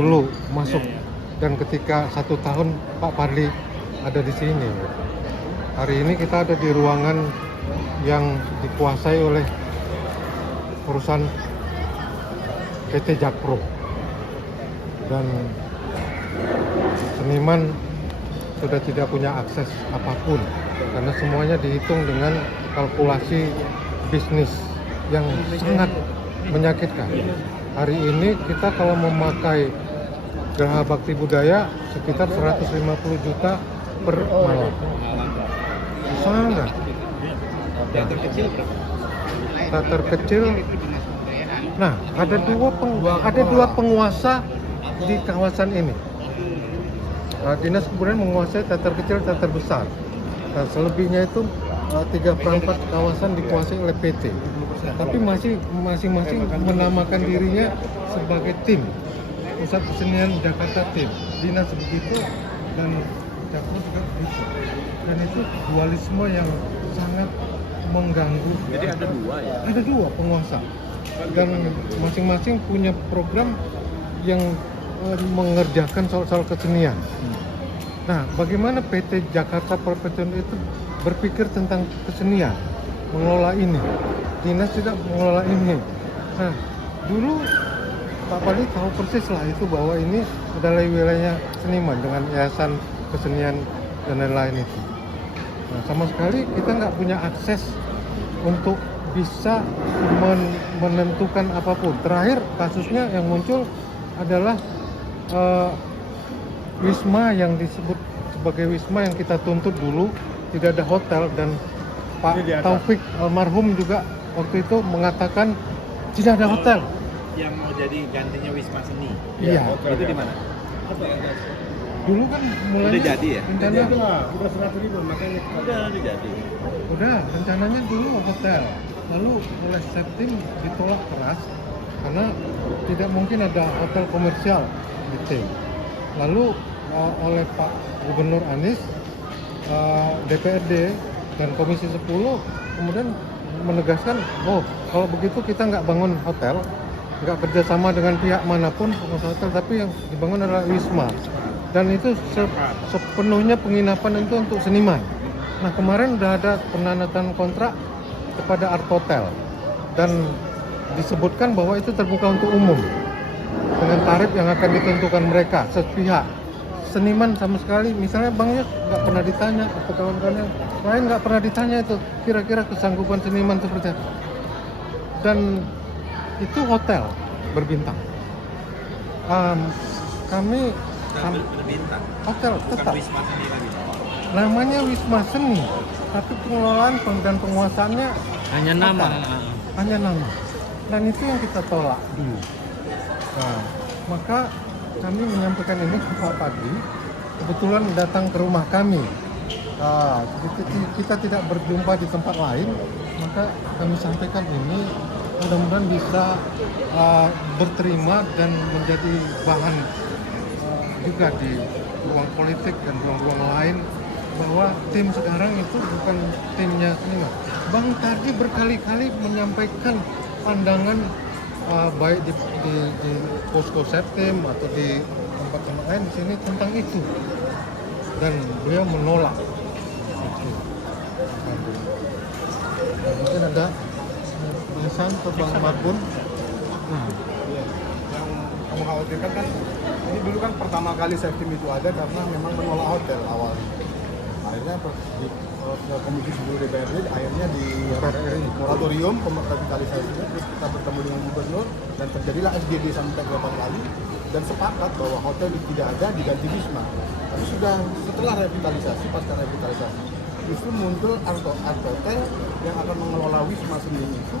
dulu masuk dan ketika 1 tahun Pak Fadli ada di sini. Hari ini kita ada di ruangan yang dikuasai oleh perusahaan PT Jakpro dan seniman sudah tidak punya akses apapun karena semuanya dihitung dengan kalkulasi bisnis yang sangat menyakitkan. Hari ini kita kalau memakai Geraha Bakti Budaya sekitar 150 juta per malam. Sangat. Teater kecil berapa? Teater kecil. Nah, ada dua penguasa di kawasan ini. Dinas Kebudayaan menguasai teater kecil, teater besar. Nah, selebihnya itu 3/4 kawasan dikuasai oleh PT. Tapi masing-masing menamakan dirinya sebagai tim. Pusat Kesenian Jakarta Tim. Dinas begitu dan Jakpro juga begitu. Dan itu dualisme yang sangat mengganggu. Jadi ada dua ya? Ada dua penguasa. Dan masing-masing punya program yang mengerjakan soal-soal kesenian. Nah, bagaimana PT Jakarta Propertindo itu berpikir tentang kesenian, mengelola ini. Dinas tidak mengelola ini. Nah, dulu Pak Fadli tahu persis lah itu bahwa ini adalah wilayahnya seniman dengan yayasan kesenian dan lain-lain itu. Nah, sama sekali kita nggak punya akses untuk bisa menentukan apapun. Terakhir kasusnya yang muncul adalah Wisma yang disebut sebagai Wisma yang kita tuntut dulu tidak ada hotel dan Pak Taufik almarhum juga waktu itu mengatakan tidak ada hotel. Yang mau jadi gantinya Wisma Seni. Iya. Itu di mana? Dulu kan mulanya Udah jadi ya? rencana Udah 100.000 makanya Udah jadi. udah rencananya dulu hotel. Lalu oleh Septim ditolak keras karena tidak mungkin ada hotel komersial gitu. Lalu oleh Pak Gubernur Anies, DPRD dan Komisi 10 kemudian menegaskan, oh kalau begitu kita nggak bangun hotel, nggak kerjasama dengan pihak manapun pengusaha hotel, tapi yang dibangun adalah Wisma. Dan itu sepenuhnya penginapan itu untuk seniman. Nah, kemarin udah ada penandatanganan kontrak kepada Art Hotel dan disebutkan bahwa itu terbuka untuk umum dengan tarif yang akan ditentukan mereka sepihak. Seniman sama sekali, misalnya banknya nggak pernah ditanya, atau kawan-kawan yang lain nggak pernah ditanya itu kira-kira kesanggupan seniman seperti apa. Dan itu hotel berbintang. Kami Berbintang. hotel Bukan tetap Wisma Seni lagi. namanya Wisma Seni, tapi pengelolaan dan penguasaannya Hanya nama. hanya nama. Dan itu yang kita tolak dulu. Nah, maka kami menyampaikan ini ke Pak Fadli, kebetulan datang ke rumah kami. Kita tidak berjumpa di tempat lain, maka kami sampaikan ini, mudah-mudahan bisa berterima dan menjadi bahan juga di ruang politik dan ruang-ruang lain, bahwa tim sekarang itu bukan timnya seniman. Bang tadi berkali-kali menyampaikan pandangan baik di posko Septim atau di tempat-tempat lain di sini tentang itu, dan beliau menolak itu. Mungkin ada tulisan ke Bang Marbun. yang kamu khawatirkan kan ini dulu kan pertama kali Septim itu ada karena memang menolak hotel awalnya. Akhirnya di Komisi 10 DPRD akhirnya di moratorium revitalisasinya, terus kita bertemu dengan gubernur dan terjadilah SGD sampai 8 kali dan sepakat bahwa hotel tidak ada diganti Wisma. Tapi sudah setelah revitalisasi, pasca revitalisasi justru muncul Art Hotel yang akan mengelola Wisma Seni itu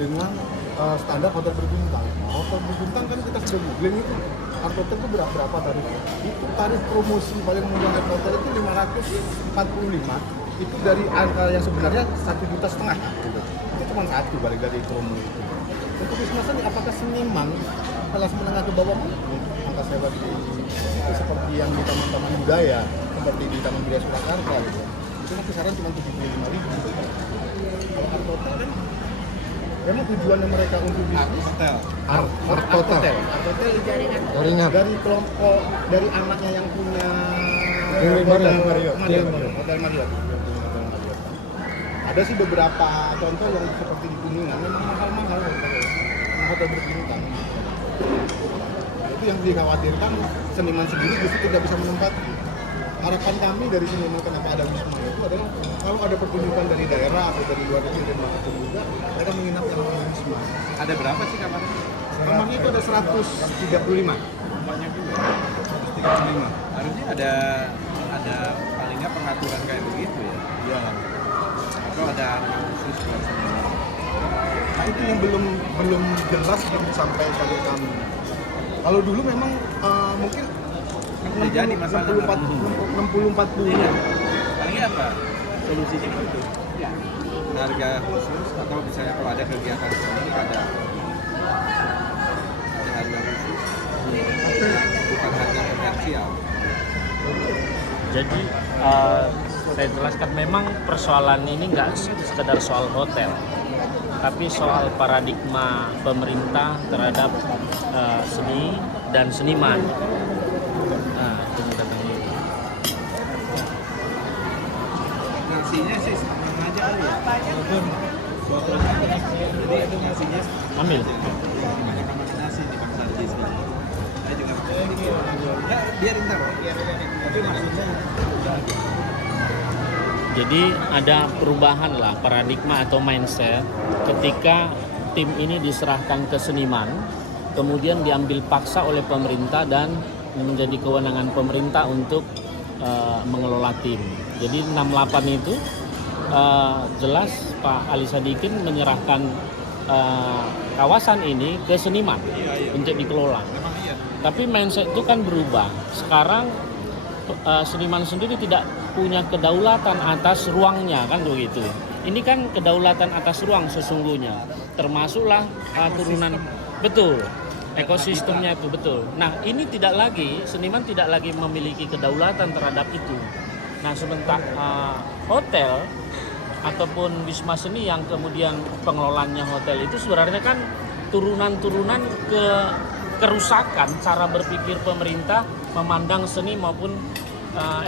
dengan standar hotel berbintang. Nah, hotel berbintang kan kita sudah googling itu Art Hotel itu berapa tarifnya? Itu tarif promosi paling murah Art Hotel itu 545. Itu dari angka yang sebenarnya 1,5 juta gitu. Itu cuma satu balik dari promo itu. Untuk Wisma Seni, apakah seniman kelas menengah ke bawah angka sewa itu seperti yang di taman-taman budaya, seperti di Taman Budaya Surakarta gitu. Itu kisaran cuma 75.000. Kalau Art Hotel kan memang tujuannya mereka untuk bisnis. Hotel. Art Hotel. Hotel Jaringan. dari kelompok dari anaknya yang punya Hotel Marriott. Marriott. Iya, Hotel Marriott. Ada sih beberapa contoh yang seperti di Kuningan memang mahal-mahal hotel berbintang. Nah, itu yang dikhawatirkan seniman sendiri justru tidak bisa menempati. Harapan kami dari seniman kenapa ada wisma itu adalah kalau ada pertunjukan dari daerah atau dari luar negeri dan manapun juga mereka menginap dalam wisma. Ada berapa sih kamarnya? Kamarnya itu ada 135. Banyak juga. 135. Harusnya ada paling nggak pengaturan kayak begitu ya. Ya. Atau ada khusus buat seniman. Nah itu yang belum jelas yang disampaikan ke kami. Kalau dulu memang mungkin Bisa jadi masalah 60-40. Iya. Paling nggak apa? Solusinya itu. Ya. Harga khusus atau misalnya kalau ada kegiatan seni ada harga khusus. Bukan harga komersial. Jadi saya jelaskan memang persoalan ini nggak sekedar soal hotel, tapi soal paradigma pemerintah terhadap seni dan seniman. Nah, itu tentang ini. Nasinya sih sama aja kali ya. Jadi itu nasinya Ambil. banyak nasi di Bang Sarjis. Saya juga ya, biarin ntar. Tapi maksudnya Jadi ada perubahan lah paradigma atau mindset ketika tim ini diserahkan ke seniman, kemudian diambil paksa oleh pemerintah dan menjadi kewenangan pemerintah untuk mengelola tim. Jadi 68 itu jelas Pak Ali Sadikin menyerahkan kawasan ini ke seniman untuk dikelola. memang iya. Tapi mindset itu kan berubah. Sekarang seniman sendiri tidak punya kedaulatan atas ruangnya kan begitu. Ini kan kedaulatan atas ruang sesungguhnya. Termasuklah turunan betul ekosistemnya itu betul. Nah, ini tidak lagi seniman tidak lagi memiliki kedaulatan terhadap itu. Nah, sementara hotel ataupun wisma seni yang kemudian pengelolaannya hotel itu sebenarnya kan turunan-turunan kerusakan cara berpikir pemerintah memandang seni maupun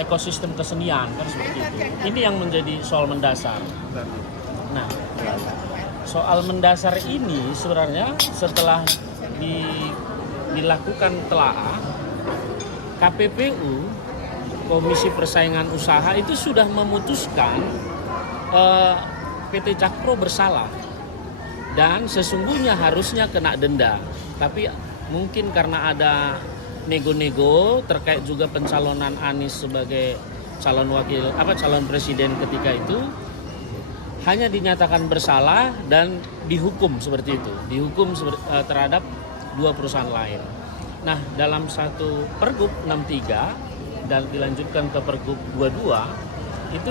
ekosistem kesenian kan seperti itu. Ini yang menjadi soal mendasar. Nah, soal mendasar ini sebenarnya setelah dilakukan telaah, KPPU Komisi Persaingan Usaha itu sudah memutuskan PT Jakpro bersalah dan sesungguhnya harusnya kena denda. Tapi mungkin karena ada nego-nego terkait juga pencalonan Anies sebagai calon presiden ketika itu, hanya dinyatakan bersalah dan dihukum seperti itu, terhadap 2 perusahaan lain. Nah, dalam satu Pergub 63 dan dilanjutkan ke Pergub 22 itu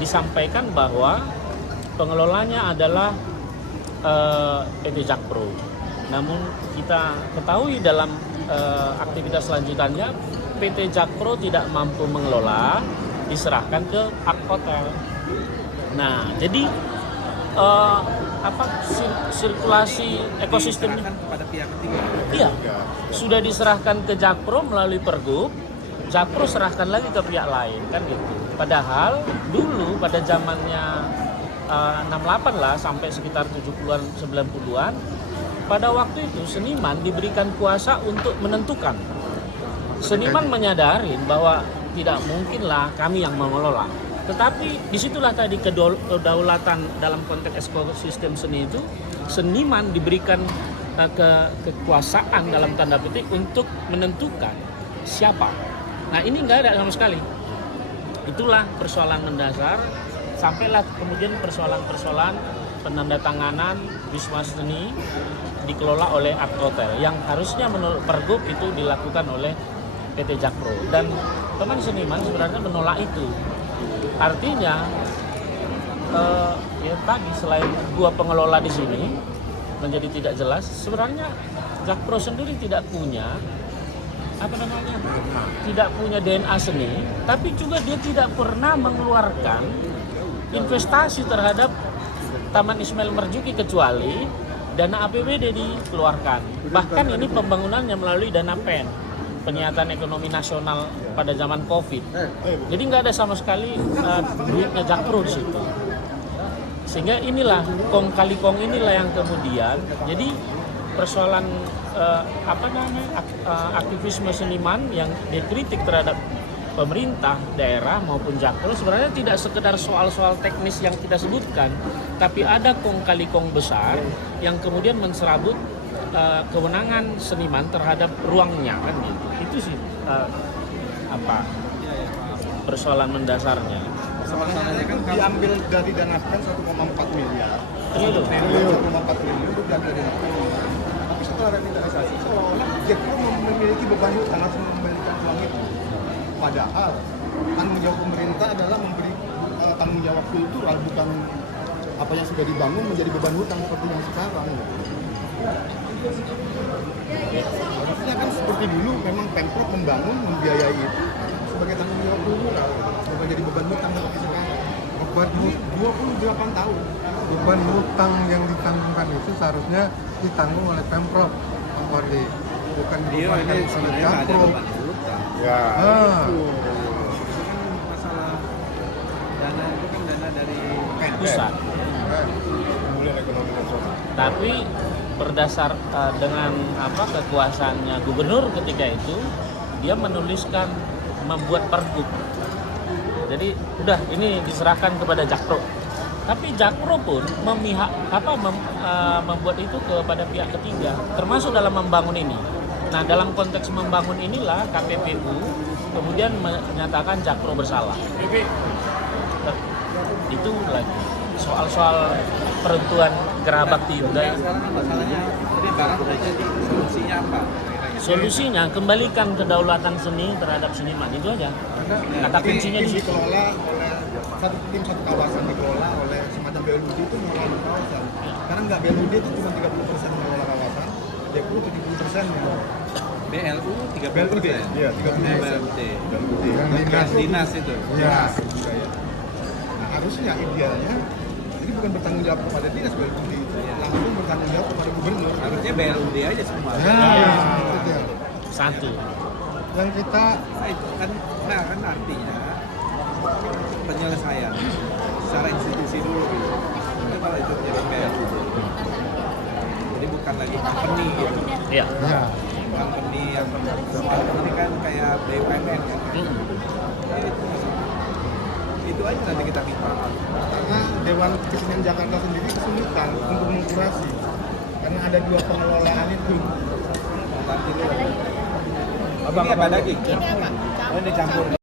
disampaikan bahwa pengelolanya adalah PT Jakpro. Namun kita ketahui dalam aktivitas selanjutnya PT Jakpro tidak mampu mengelola, diserahkan ke Ak Hotel. Nah, jadi sirkulasi ekosistemnya kepada pihak ketiga. iya sudah diserahkan ke Jakpro melalui Pergub, Jakpro serahkan lagi ke pihak lain kan gitu. Padahal dulu pada zamannya 68 lah sampai sekitar 70-an 90-an, pada waktu itu seniman diberikan kuasa untuk menentukan. Seniman menyadari bahwa tidak mungkinlah kami yang mengelola. Tetapi disitulah tadi kedaulatan dalam konteks ekosistem seni itu, seniman diberikan kekuasaan dalam tanda petik untuk menentukan siapa. Nah, ini nggak ada sama sekali. Itulah persoalan mendasar. Sampailah kemudian persoalan-persoalan penandatanganan wisma seni dikelola oleh Ak Hotel yang harusnya menurut Pergub itu dilakukan oleh PT Jakpro, dan teman seniman sebenarnya menolak itu. Artinya ya tadi selain 2 pengelola di sini menjadi tidak jelas, sebenarnya Jakpro sendiri tidak punya tidak punya DNA seni, tapi juga dia tidak pernah mengeluarkan investasi terhadap Taman Ismail Marzuki kecuali dana APBD dikeluarkan. Bahkan ini pembangunannya melalui dana PEN, Penyihatan Ekonomi Nasional pada zaman Covid. Jadi nggak ada sama sekali duitnya Jakpro di situ. Sehingga inilah kong kali kong inilah yang kemudian jadi persoalan aktivisme seniman yang dikritik terhadap pemerintah daerah maupun Jakpro sebenarnya tidak sekedar soal-soal teknis yang kita sebutkan, tapi ada kong kali kong besar yang kemudian menserabut kewenangan seniman terhadap ruangnya kan gitu. Itu sih persoalan mendasarnya. Masalahnya kan diambil dari dana PEN 1,4 miliar. Triliun. 1,4 triliun itu diambil dari PEN. Tapi setelah revitalisasi seolah-olah Jakpro memiliki beban hutang harus mengembalikan uang itu. Padahal tanggung jawab pemerintah adalah memberi tanggung jawab kultural, bukan apa yang sudah dibangun menjadi beban hutang seperti yang sekarang. Harusnya kan seperti dulu memang Pemprov membangun, membiayai itu sebagai tanggung jawab kultural, bukan jadi beban hutang seperti sekarang. Beban 28 tahun. beban hutang yang ditanggungkan itu seharusnya ditanggung oleh Pemprov, Pak Wardi. Bukan Iya, dibebankan ini oleh sebenarnya nggak ada Jakpro. beban hutang. Ya. Itu kan masalah dana itu kan dana dari Pusat. Pemulihan ekonomi nasional. Tapi berdasar dengan kekuasaannya gubernur ketika itu, dia menuliskan membuat pergub. Jadi udah ini diserahkan kepada Jakpro. Tapi Jakpro pun membuat itu kepada pihak ketiga, termasuk dalam membangun ini. Nah, dalam konteks membangun inilah KPPU kemudian menyatakan Jakpro bersalah. Itu lagi soal-soal peruntuhan gerabak budaya. sekarang kan masalahnya jadi barang udah jadi, solusinya apa? Solusinya kembalikan kedaulatan seni terhadap seniman, itu aja. Kata kuncinya di Ini situ. dikelola oleh satu kawasan, dikelola oleh semacam BLUD itu mengelola kawasan. Sekarang nggak, BLUD itu cuma 30% mengelola kawasan, Jakpro 70% ya. BLU 30%. BLUD, iya 30%. BLUD. Yang Dinas itu. Ya. Nah, harusnya idealnya ini bukan bertanggung jawab kepada dinas BLUD, langsung bertanggung jawab kepada gubernur. Harusnya BLUD aja semua. Ya, itu dia. Satu. Yang kita Nah, itu kan artinya penyelesaian secara institusi dulu gitu. Itu kalau itu jadi BLUD. Jadi bukan lagi company gitu. Iya. ya Company yang ini kan kayak BUMN kan. Itu aja nanti kita minta. Karena Dewan Kesenian Jakarta sendiri kesulitan untuk mengkurasi karena ada dua pengelolaan itu. Nanti dulu. Abang apa lagi? Ini dicampur.